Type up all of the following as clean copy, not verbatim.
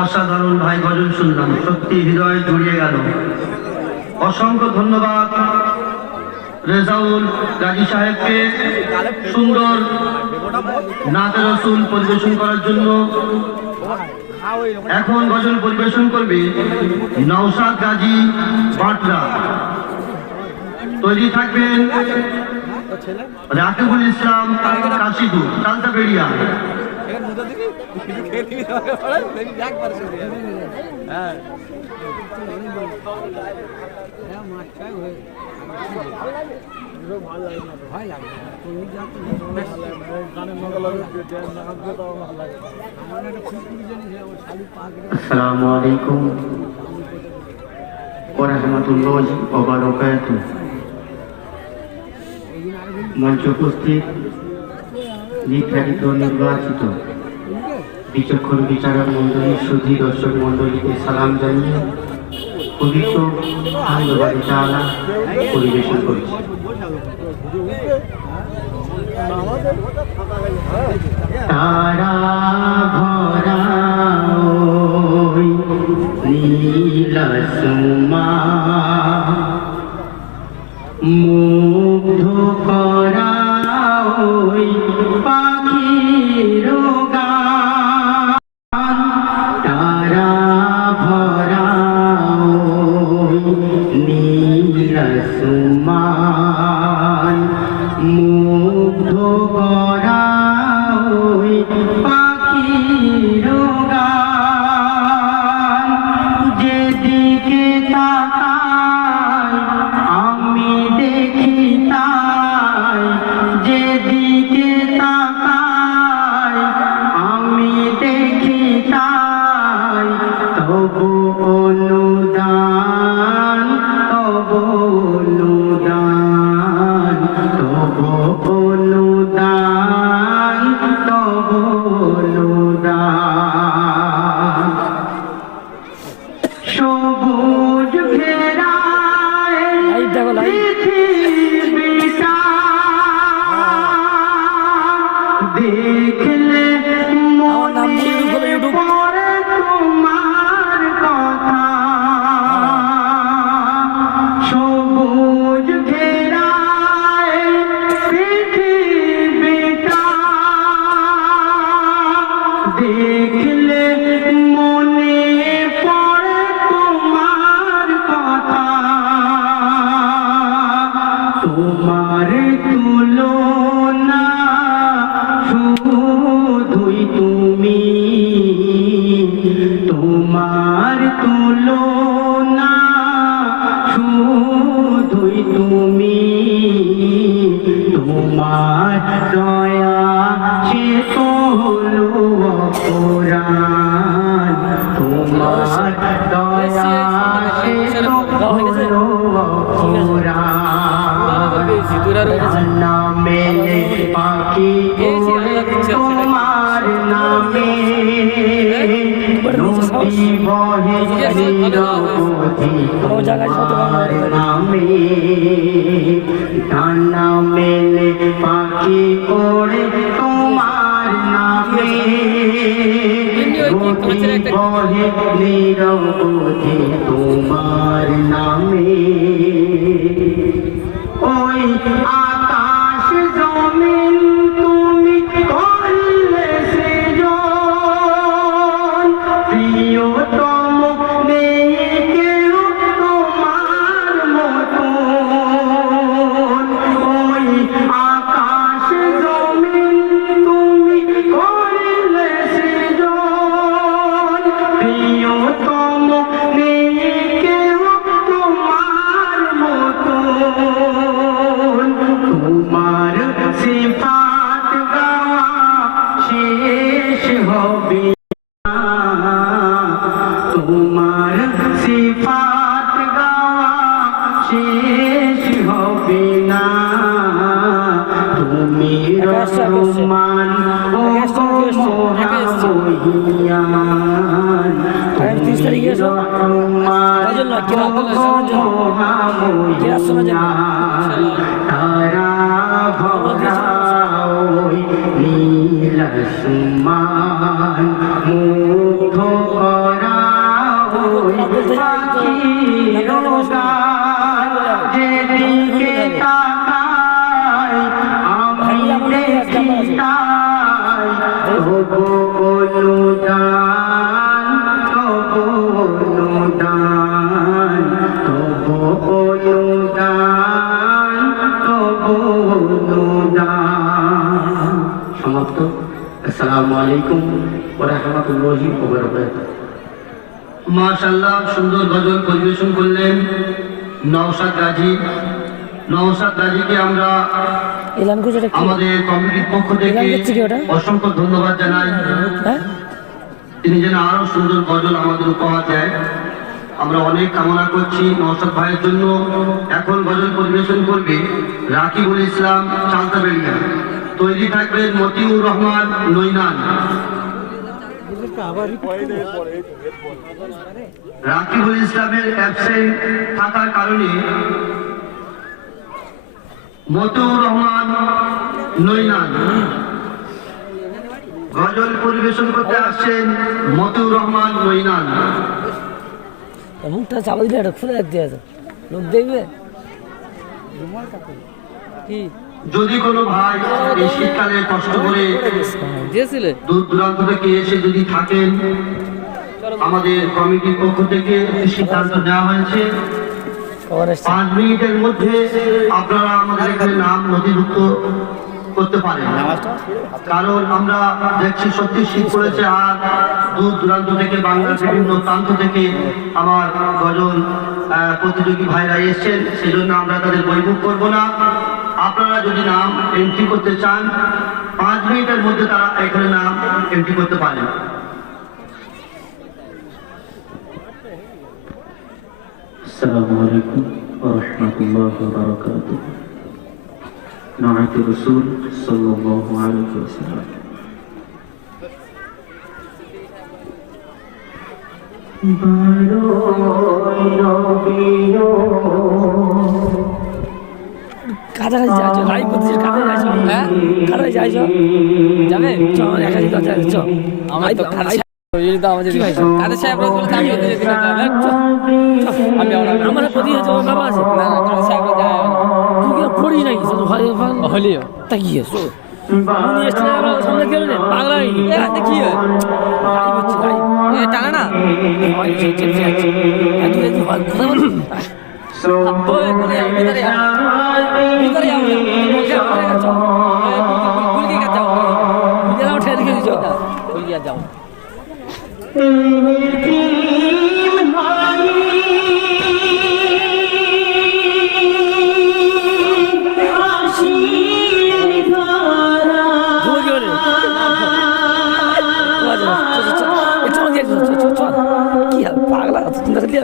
অসাধারণ ভাই গজল শুনলাম, সত্যি হৃদয় জুড়িয়ে গেল। অসংখ্য ধন্যবাদ রেজাউল গাজী সাহেবকে সুন্দর নাতে রসুল পরিবেশন করার জন্য। এখন গজল পরিবেশন করবে নওশাদ গাজী বাটরা। তৈরি থাকবেন রাকিবুল ইসলাম কাশিদুর চালতাবেড়িয়া। আসসালামু আলাইকুম ওয়া রাহমাতুল্লাহি ওয়া বারাকাতুহু। মঞ্চ উপস্থিত নির্ধারিত নির্বাচিত বিচক্ষণ বিচারক মন্ডলী, সুধী দর্শক মন্ডলীকে সালাম জানিয়ে পবিত্র আনন্দবাড়ি তাআলা পরিবেশন করছি। তারা ভরা ওই নীল আসমান, মুগ্ধ করা ওই পাখির গান। তারা ভরা ওই নীল আসমান, মুগ্ধ করা ওই পাখির গান। যেদিকে তাকাই আমি দেখি তাই, যেদিকে তাকাই আমি দেখি তাই। তবু অনুদান, তবু অনুদান, তবু অনুদান, তবু অনুদান। সবুজ ঘেরায় পৃথিবীটা দেখলে মনে পড়ে তোমার কথা। সবুজ ঘেরায় পৃথিবীটা দেখলে মনে পড়ে তোমার কথা। তোমার তুলনা শুধুই তুমি, তোমার তুলনা শুধুই তুমি। তোমার দয়া সে তো হলো অপরাধ, তোমার দয়া সে তো হলো অপরাধ। নামে পাখি ওড়ে তোমার নামে, নদী বহে নিরবধি তোমার নামে। ডানা মেলে পাখি ওড়ে তোমার নামে, নদী বহে নিরবধি তোমার নামে। ওই আকাশ জমিন তুমি করলে সৃজন, প্রিয়তম নেই কেউ তোমার মতন। ওই আকাশ জমিন তুমি করলে সৃজন, প্রিয়তম নেই কেউ তোমার মতন। তোমার সিফাত গাওয়া শেষ হবে না, তোমার সিফাত গাওয়া শেষ হবে না। তুমি রহমান ও মহামহিয়ান, তুমি রহমান ও মহামহিয়ান। তারা ভরা ওই নীল আসমান, মুগ্ধ অনুদান তব অনুদান তব অনুদান তব অনুদান। সমাপ্ত। আসসালামু আলাইকুম ওয়া রাহমাতুল্লাহি ওয়া বারাকাতুহু। মাশাআল্লাহ, সুন্দর গজল পরিবেশন করলেন নওশাদ গাজী। নওশাদ গাজীকে আমরা এলান করছে এটা কি? আমাদের কমিটির পক্ষ থেকে এলান করছে কি ওটা? অসংখ্য ধন্যবাদ জানাই। হ্যাঁ তিনি যেন আরো সুন্দর গজল আমাদের উপহার দেয়, আমরা অনেক কামনা করছি নওশাদ ভাইয়ের জন্য। এখন গজল পরিবেশন করবে রাকিবুল ইসলাম চালতাবেড়িয়া, তৈরি থাকবেন মতিউর রহমান নৈনান। রাকিবুল ইসলামের অ্যাবসেন্ট থাকার কারণে মতিউর রহমান নৈনান গজল পরিবেশন করতে আসছেন। মতিউর রহমান নৈনান। মুখটা চাপা দিলে এটা খুলে রাখতে আছে, লোক দেখবে কি যদি কোনো ভাই এই শীতকালে কষ্ট করে দিয়েছিলে। দূর দূরান্ত থেকে এসে যদি থাকেন, আমাদের কমিটির পক্ষ থেকে সিদ্ধান্ত নেওয়া হয়েছে খবর এসছে 5 মিনিটের মধ্যে আপনারা আমাদের এখানে নাম নথিভুক্ত করতে পারেন। কারণ আমরা দেখছি সত্যি শীত পড়েছে, আর দূর দূরান্ত থেকে বাংলার বিভিন্ন প্রান্ত থেকে আমার গজল প্রতিযোগী ভাইরা এসছেন, সেজন্য আমরা তাদের বই বুক করবো না। আপনারা যদি নাম এন্ট্রি করতে চান, 5 মিনিটের মধ্যে তারা এখানে নাম এন্ট্রি করতে পারেন। আসসালামু আলাইকুম ওয়া রাহমাতুল্লাহি ওয়া বারাকাতুহু। নাআত রাসূল সাল্লাল্লাহু আলাইহি ওয়াসাল্লাম। কাছাকাছি যাইছো, লাইভ করছিস, কাছাকাছি যাইছো, হ্যাঁ কাছাকাছি যাইছো, যাবে চ একাই তো যাবে চ। আমার তো কাছে ওই তো আমাদের কাছে সাহেব বলে আমি ওদের যেতে না আমি আমার প্রতি আছে বাবা আছে না না কাছে সাহেব যায় তুই কি পড়ি নাকি তো হয় হলিও তা কি আছে উনি এসে আমার সামনে গেল না পাগলাই এটা কি হয় লাইভ হচ্ছে লাইভ এ টানা না হয় যে যে আছে এত এত হয় কথা বল ওই কোনে ভিতরে ভিতরে যাও মুখে পড়ে গেছো গুলকি কা যাও গেলাও ঠেলে গেছো গুলকি যাও পাগলা চিন্তা করলি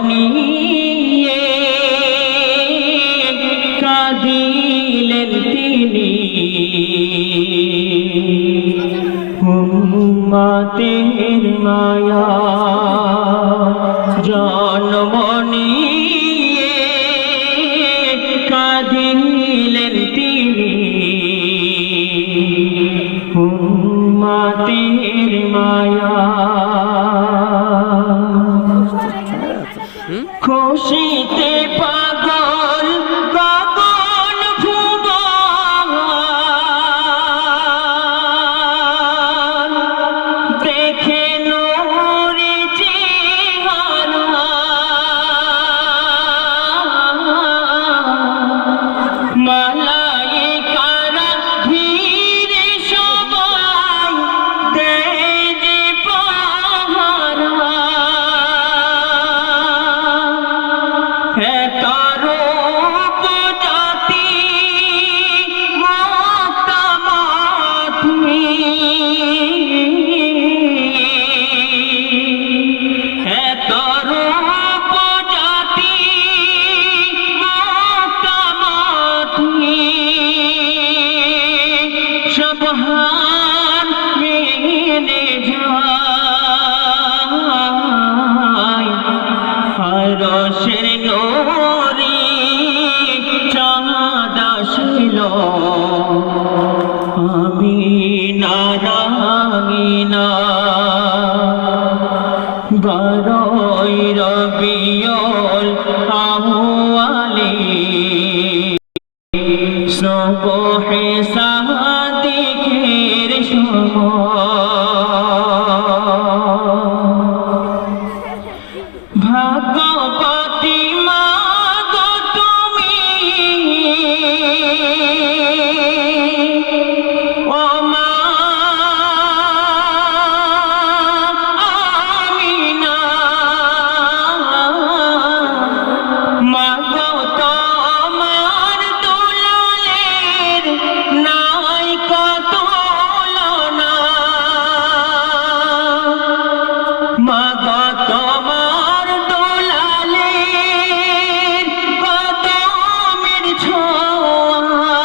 জনমনিয়ে কাঁদিলেন তিনি, উম্মতের মায়া জনমনিয়ে কাঁদিলেন তিনি, উম্মতের মায়া খুশিতে পাগল গগন ভুবন সুবহে সাদিকের সময় ভাগ্যবতী মা গো তুমি ও মা আমিনা মা গো তোমার দুলালের নাই কত তুলনা মা গো তোমার দুলালের কদমের ছোঁয়া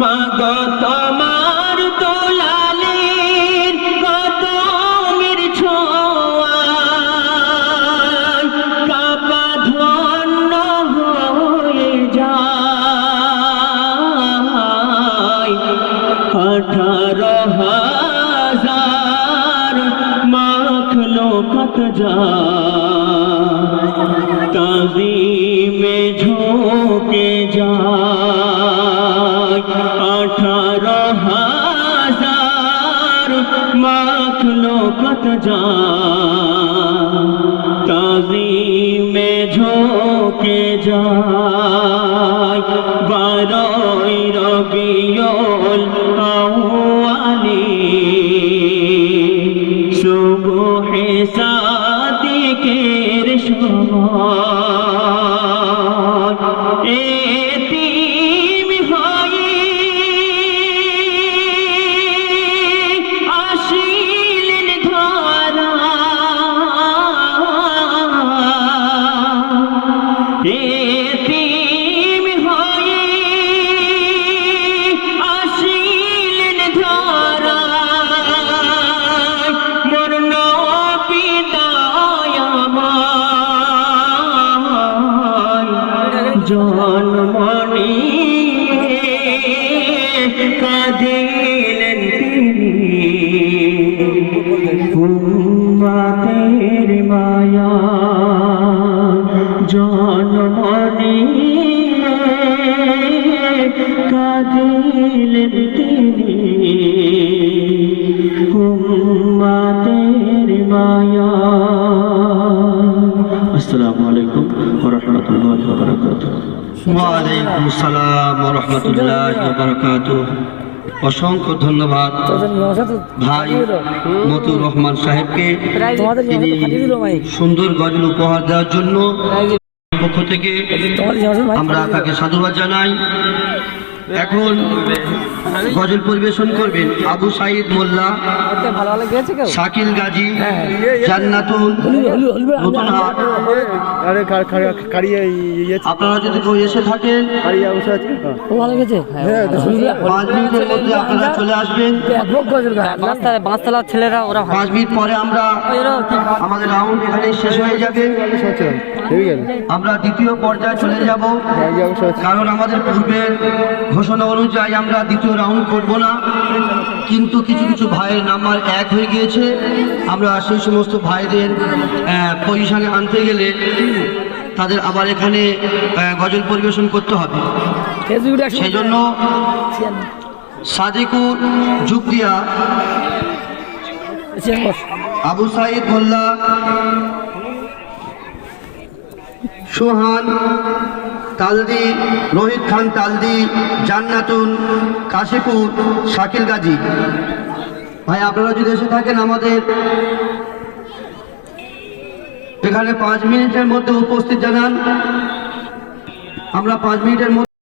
মা গো তোমার দুলালের কদমের ছোঁয়া কাবা ধন্য হয়ে যায় 18,000 मखलूकत যায় ताज़ीमे झोंके যায় 18,000 मखलूकत যায় ताज़ीमे झोंके যায় 12 রবিউল আউয়ালি সুবহে সাদিকের সময় এতিম হয়ে আসিলেন ধরা এতিম হয়ে আসিলেন ধরা মোর নবী দয়াময় জন্ম নিয়ে কাঁদিলেন তিনি উম্মতের মায়া জন্ম নিয়ে কাঁদিলেন তিনি উম্মতের মায়া আসসালামু আলাইকুম ওয়া রাহমাতুল্লাহি ওয়া বারাকাতুহু ওয়ালাইকুম আসসালাম ওয়া রাহমাতুল্লাহি ওয়া বারাকাতুহু। অসংখ্য ধন্যবাদ ভাই মতিউর রহমান সাহেবকে তিনি সুন্দর গজল উপহার দেওয়ার জন্য পক্ষ থেকে আমরা তাকে সাধুবাদ জানাই। এখন গজল পরিবেশন করবেন আবু সাইদ মোল্লা, ভালো ভালো গেছে কেউ শাকিল গাজী, জান্নাতুল নতুনহাট। আপনারা যদি কেউ এসে থাকেন ও ভালো গেছে 5 মিনিটের মধ্যে আপনারা চলে আসবেন। বাঁশতলার ছেলেরা ওরা 5 মিনিট পরে আমরা আমাদের রাউন্ড এখানে শেষ হয়ে যাবে। আমরা দ্বিতীয় পর্যায়ে চলে যাব, কারণ আমাদের পূর্বের ঘোষণা অনুযায়ী আমরা দ্বিতীয় রাউন্ড করব না, কিন্তু কিছু কিছু ভাইয়ের নাম্বার 1 হয়ে গিয়েছে। আমরা সেই সমস্ত ভাইদের পজিশনে আনতে গেলে তাদের আবার এখানে গজল পরিবেশন করতে হবে। সেই জন্য সাদিকুর যুগদিয়া, আবু সাইদ মোল্লা, সোহান তালদি, রোহিত খান তালদি, জান্নাতুন, কাশীপুর, শাকিল গাজী। ভাই আপনারা যদি এসে থাকেন আমাদের এখানে 5 মিনিটের মধ্যে উপস্থিত জানান। আমরা 5 মিনিটের মধ্যে